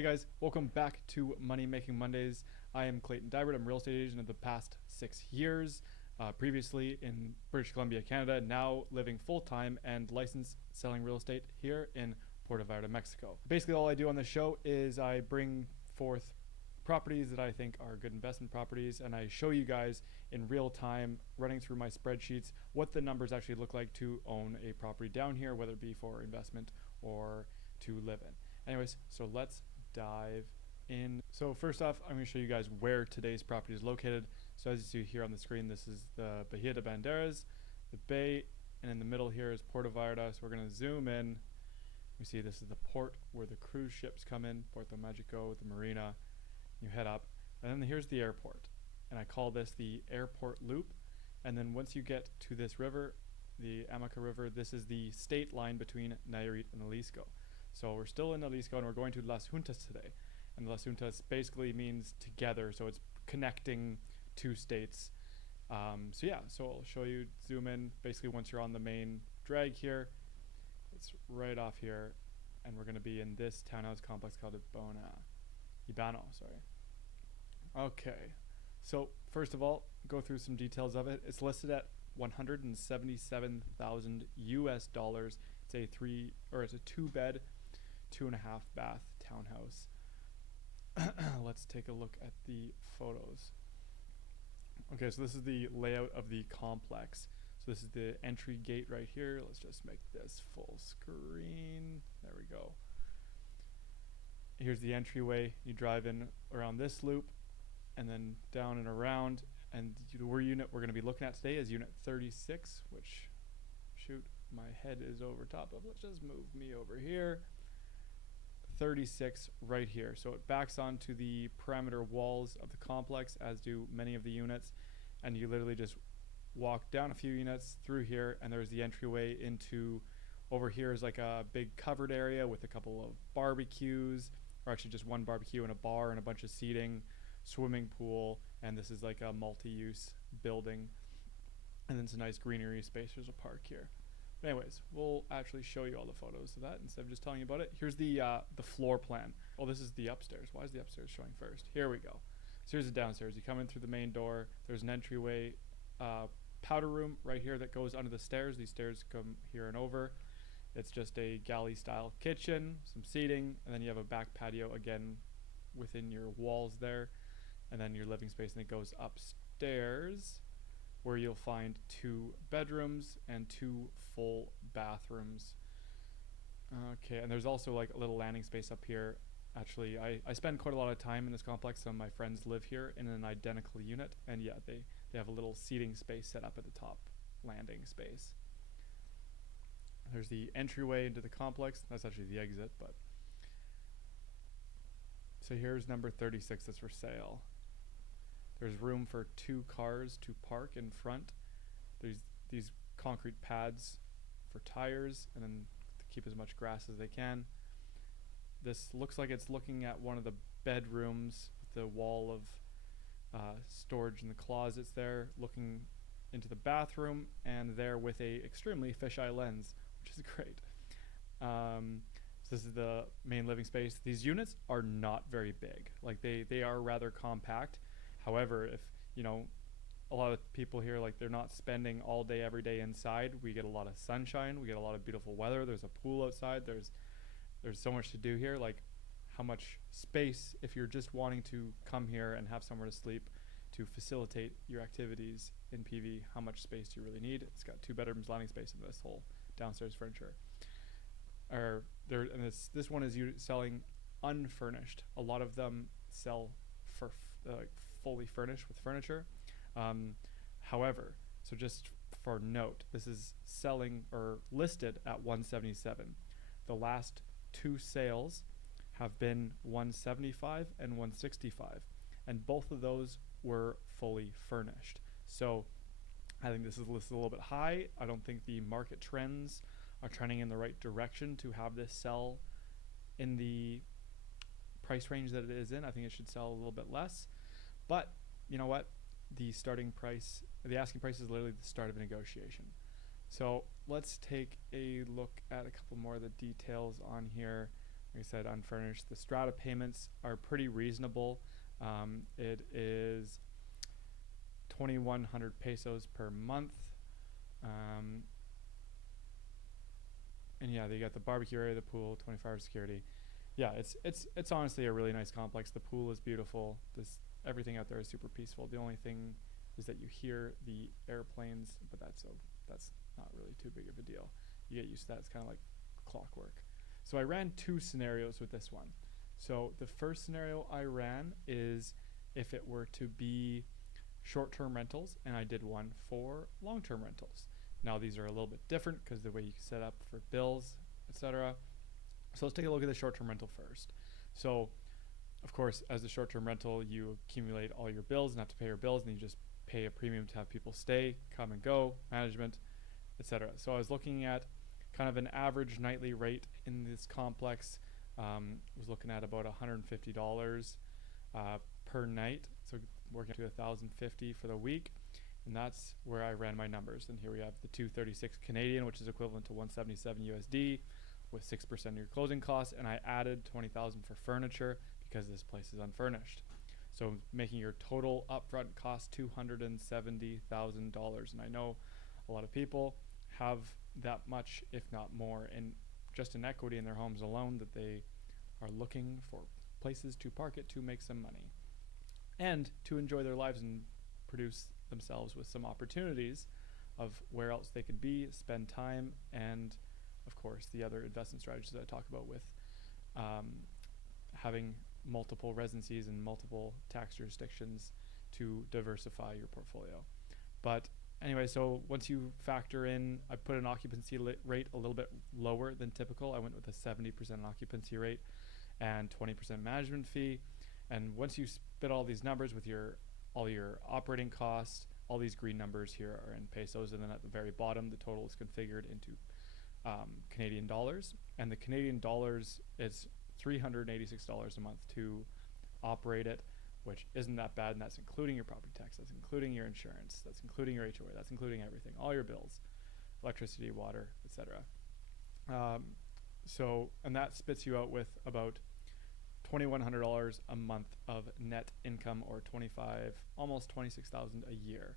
Hey guys, welcome back to Money Making Mondays. I am Clayton Dybert. I'm a real estate agent of the past 6 years. Previously in British Columbia, Canada, now living full-time and licensed selling real estate here in Puerto Vallarta, Mexico. Basically, all I do on this show is I bring forth properties that I think are good investment properties, and I show you guys in real time, running through my spreadsheets, what the numbers actually look like to own a property down here, whether it be for investment or to live in. Anyways, so let's dive in. So first off, I'm going to show you guys where today's property is located. So as you see here on the screen, this is the Bahia de Banderas, the bay, and in the middle here is Puerto Vallarta. So we're going to zoom in. You see this is the port where the cruise ships come in, Puerto Magico, the marina. You head up, and then here's the airport. And I call this the airport loop. And then once you get to this river, the Amaca River, this is the state line between Nayarit and Jalisco. So we're still in Jalisco and we're going to Las Juntas today. And Las Juntas basically means together, so it's connecting two states. So I'll show you, zoom in, basically once you're on the main drag here, it's right off here, and we're going to be in this townhouse complex called Ibano. Okay, so first of all, go through some details of it. It's listed at 177,000 US dollars. It's a 2-bed, 2.5 bath townhouse. Let's take a look at the photos. Okay, so this is the layout of the complex. So this is the entry gate right here. Let's just make this full screen. There we go. Here's the entryway. You drive in around this loop and then down and around. And the unit we're going to be looking at today is unit 36, which, shoot, my head is over top of. Let's just move me over here. 36 right here. So it backs onto the perimeter walls of the complex, as do many of the units. And you literally just walk down a few units through here, and there's the entryway into, over here is like a big covered area with a couple of barbecues, or actually just one barbecue and a bar and a bunch of seating, swimming pool, and this is like a multi-use building. And then some nice greenery space. There's a park here. But anyways, we'll actually show you all the photos of that instead of just telling you about it. Here's the floor plan. Oh, this is the upstairs. Why is the upstairs showing first? Here we go. So here's the downstairs. You come in through the main door. There's an entryway, powder room right here that goes under the stairs. These stairs come here and over. It's just a galley style kitchen, some seating, and then you have a back patio again within your walls there, and then your living space, and it goes upstairs where you'll find 2 bedrooms and 2 full bathrooms. Okay, and there's also like a little landing space up here. Actually, I spend quite a lot of time in this complex. Some of my friends live here in an identical unit, and yeah, they have a little seating space set up at the top landing space. There's the entryway into the complex. That's actually the exit, but. So here's number 36 that's for sale. There's room for 2 cars to park in front. There's these concrete pads for tires, and then to keep as much grass as they can. This looks like it's looking at one of the bedrooms with the wall of storage in the closets there, looking into the bathroom, and there with a extremely fisheye lens, which is great. So this is the main living space. These units are not very big. Like they are rather compact. However, if, you know, a lot of people here, like, they're not spending all day every day inside. We get a lot of sunshine. We get a lot of beautiful weather. There's a pool outside. There's so much to do here. Like, how much space, if you're just wanting to come here and have somewhere to sleep to facilitate your activities in PV, how much space do you really need? It's got 2 bedrooms, landing space, and this whole downstairs furniture. And this one is selling unfurnished. A lot of them sell for fully furnished with furniture. However, so just for note, this is selling or listed at 177. The last 2 sales have been 175 and 165, and both of those were fully furnished. So I think this is listed a little bit high. I don't think the market trends are trending in the right direction to have this sell in the price range that it is in. I think it should sell a little bit less. But you know what? The asking price is literally the start of a negotiation. So let's take a look at a couple more of the details on here. Like I said, unfurnished. The strata payments are pretty reasonable. It is 2,100 pesos per month. And yeah, they got the barbecue area, the pool, 24-hour security. Yeah, it's honestly a really nice complex. The pool is beautiful. Everything out there is super peaceful. The only thing is that you hear the airplanes, but that's not really too big of a deal. You get used to that. It's kind of like clockwork. So I ran 2 scenarios with this one. So the first scenario I ran is if it were to be short-term rentals, and I did one for long-term rentals. Now these are a little bit different because the way you set up for bills, etc. So let's take a look at the short-term rental first. So of course, as the short-term rental, you accumulate all your bills and have to pay your bills, and you just pay a premium to have people stay, come and go, management, etc. So I was looking at kind of an average nightly rate in this complex. Was looking at about $150 per night, so working to $1,050 for the week, and that's where I ran my numbers. And here we have the 236 Canadian, which is equivalent to 177 USD, with 6% of your closing costs, and I added 20,000 for furniture because this place is unfurnished. So making your total upfront cost $270,000, and I know a lot of people have that much, if not more, in just in equity in their homes alone, that they are looking for places to park it to make some money and to enjoy their lives and produce themselves with some opportunities of where else they could be, spend time, and of course the other investment strategies that I talk about with having multiple residencies and multiple tax jurisdictions to diversify your portfolio. But anyway, so once you factor in, I put an occupancy rate a little bit lower than typical. I went with a 70% occupancy rate and 20% management fee. And once you spit all these numbers with all your operating costs, all these green numbers here are in pesos, and then at the very bottom, the total is configured into Canadian dollars. And the Canadian dollars is $386 a month to operate it, which isn't that bad, and that's including your property tax, that's including your insurance, that's including your HOA, that's including everything, all your bills, electricity, water, etc. And that spits you out with about $2,100 a month of net income, or almost $26,000 a year.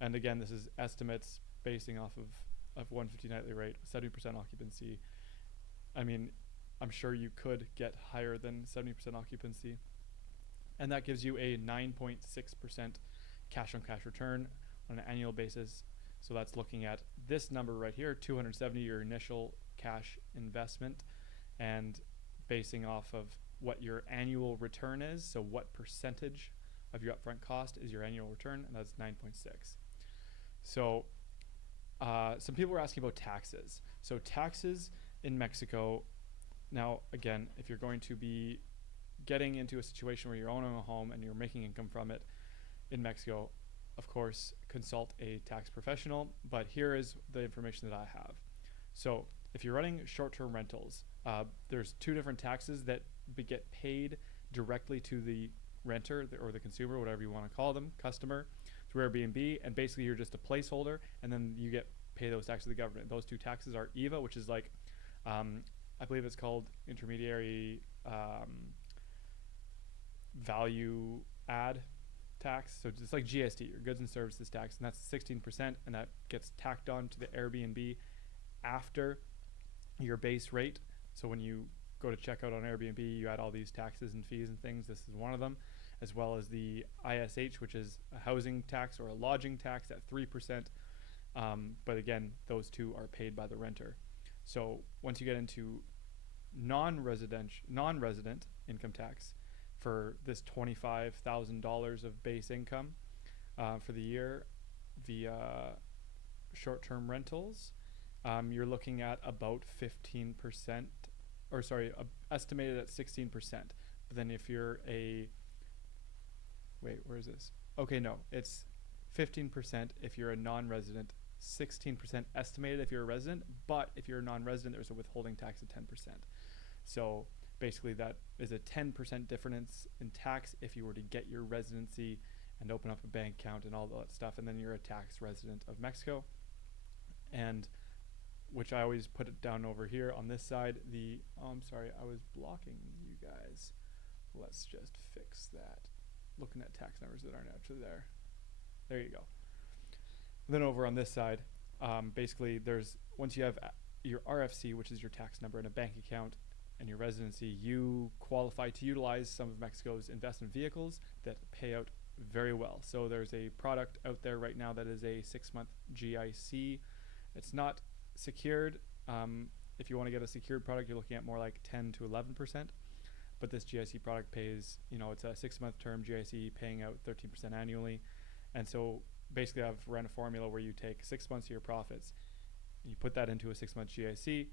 And again, this is estimates basing off of 150 nightly rate, 70% occupancy. I mean, I'm sure you could get higher than 70% occupancy. And that gives you a 9.6% cash on cash return on an annual basis. So that's looking at this number right here, 270, your initial cash investment, and basing off of what your annual return is. So what percentage of your upfront cost is your annual return, and that's 9.6. So some people were asking about taxes. So taxes in Mexico, now again, if you're going to be getting into a situation where you're owning a home and you're making income from it in Mexico, of course, consult a tax professional, but here is the information that I have. So if you're running short-term rentals, there's 2 different taxes that get paid directly to the renter or the consumer, whatever you want to call them, customer, through Airbnb, and basically you're just a placeholder, and then you pay those taxes to the government. Those 2 taxes are IVA, which is like, I believe it's called intermediary value add tax. So it's like GST, your goods and services tax, and that's 16%, and that gets tacked on to the Airbnb after your base rate. So when you go to check out on Airbnb, you add all these taxes and fees and things. This is one of them, as well as the ISH, which is a housing tax or a lodging tax at 3%. But again, those 2 are paid by the renter. So once you get into non-resident income tax for this $25,000 of base income for the year via short-term rentals, you're looking at about 15%, or sorry, estimated at 16%. But then if you're where is this? Okay, no, it's 15% if you're a non-resident, 16% estimated if you're a resident, but if you're a non-resident, there's a withholding tax of 10%. So basically that is a 10% difference in tax if you were to get your residency and open up a bank account and all that stuff, and then you're a tax resident of Mexico. And which I always put it down over here on this side. I'm sorry, I was blocking you guys. Let's just fix that. Looking at tax numbers that aren't actually there. There you go. Then over on this side, basically once you have your RFC, which is your tax number, and a bank account and your residency, you qualify to utilize some of Mexico's investment vehicles that pay out very well. So there's a product out there right now that is a 6-month GIC. It's not secured. If you want to get a secured product, you're looking at more like 10 to 11%. But this GIC product pays, it's a 6-month term GIC paying out 13% annually. And so basically I've run a formula where you take 6 months of your profits, you put that into a 6-month GIC,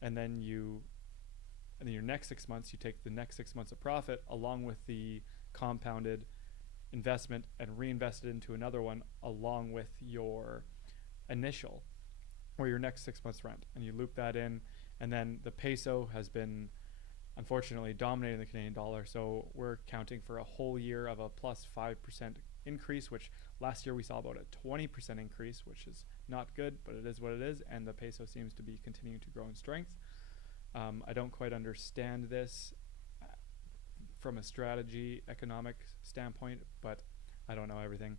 and then your next 6 months, you take the next 6 months of profit along with the compounded investment and reinvest it into another one along with your initial or your next 6 months rent, and you loop that in. And then the peso has been unfortunately dominating the Canadian dollar, so we're counting for a whole year of a plus 5% increase, which last year we saw about a 20% increase, which is not good, but it is what it is, and the peso seems to be continuing to grow in strength. I don't quite understand this from a strategy economic standpoint, but I don't know everything.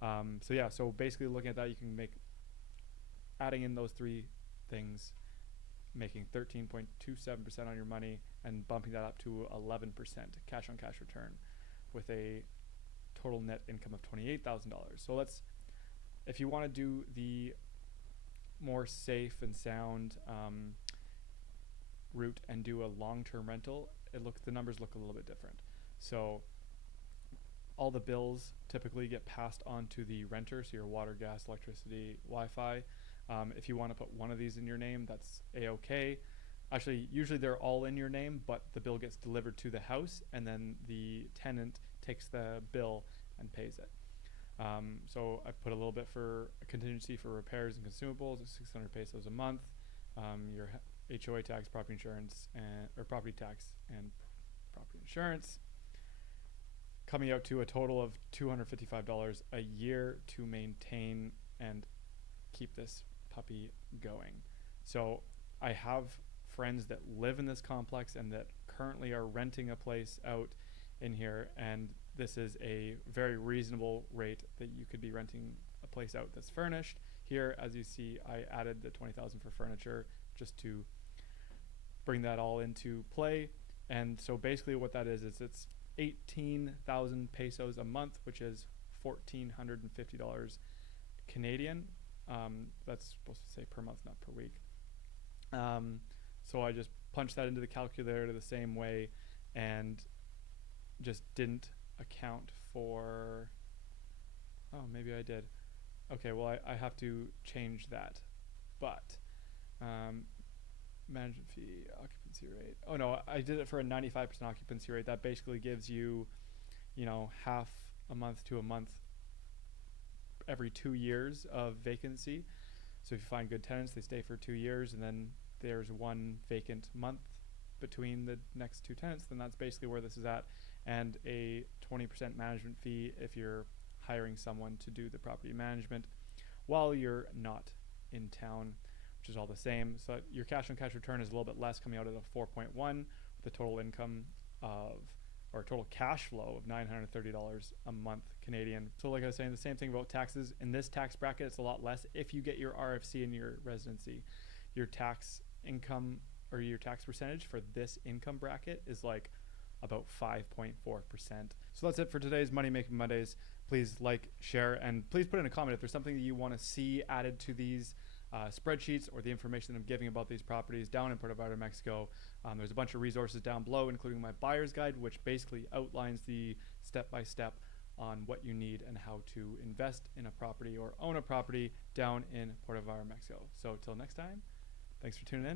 So basically looking at that, you can adding in those three things, making 13.27% on your money and bumping that up to 11% cash on cash return with a total net income of $28,000. So if you want to do the more safe and sound route and do a long-term rental, the numbers look a little bit different. So all the bills typically get passed on to the renter, so your water, gas, electricity, Wi-Fi. If you want to put one of these in your name, that's a-okay. Actually, usually they're all in your name, but the bill gets delivered to the house, and then the tenant takes the bill and pays it. So I put a little bit for a contingency for repairs and consumables, 600 pesos a month. Your HOA tax, property insurance, or property tax and property insurance, coming out to a total of $255 a year to maintain and keep this puppy going. So I have friends that live in this complex and that currently are renting a place out in here, and this is a very reasonable rate that you could be renting a place out that's furnished. Here, as you see, I added the $20,000 for furniture just to bring that all into play. And so basically what that is it's 18,000 pesos a month, which is $1,450 Canadian. That's supposed to say per month, not per week. So I just punched that into the calculator the same way and just didn't account for, maybe I did. Okay, well, I have to change that. But management fee, occupancy rate. Oh no, I did it for a 95% occupancy rate. That basically gives you, half a month to a month every 2 years of vacancy. So if you find good tenants, they stay for 2 years, and then there's one vacant month between the next two tenants, then that's basically where this is at. And a 20% management fee if you're hiring someone to do the property management while you're not in town, which is all the same. So your cash on cash return is a little bit less, coming out at a 4.1 with a total income or total cash flow of $930 a month Canadian. So like I was saying, the same thing about taxes. In this tax bracket, it's a lot less. If you get your RFC in your residency, your tax income or your tax percentage for this income bracket is like about 5.4%. So that's it for today's Money Making Mondays. Please like, share, and please put in a comment if there's something that you want to see added to these spreadsheets or the information that I'm giving about these properties down in Puerto Vallarta, Mexico. There's a bunch of resources down below, including my buyer's guide, which basically outlines the step-by-step on what you need and how to invest in a property or own a property down in Puerto Vallarta, Mexico. So till next time, thanks for tuning in.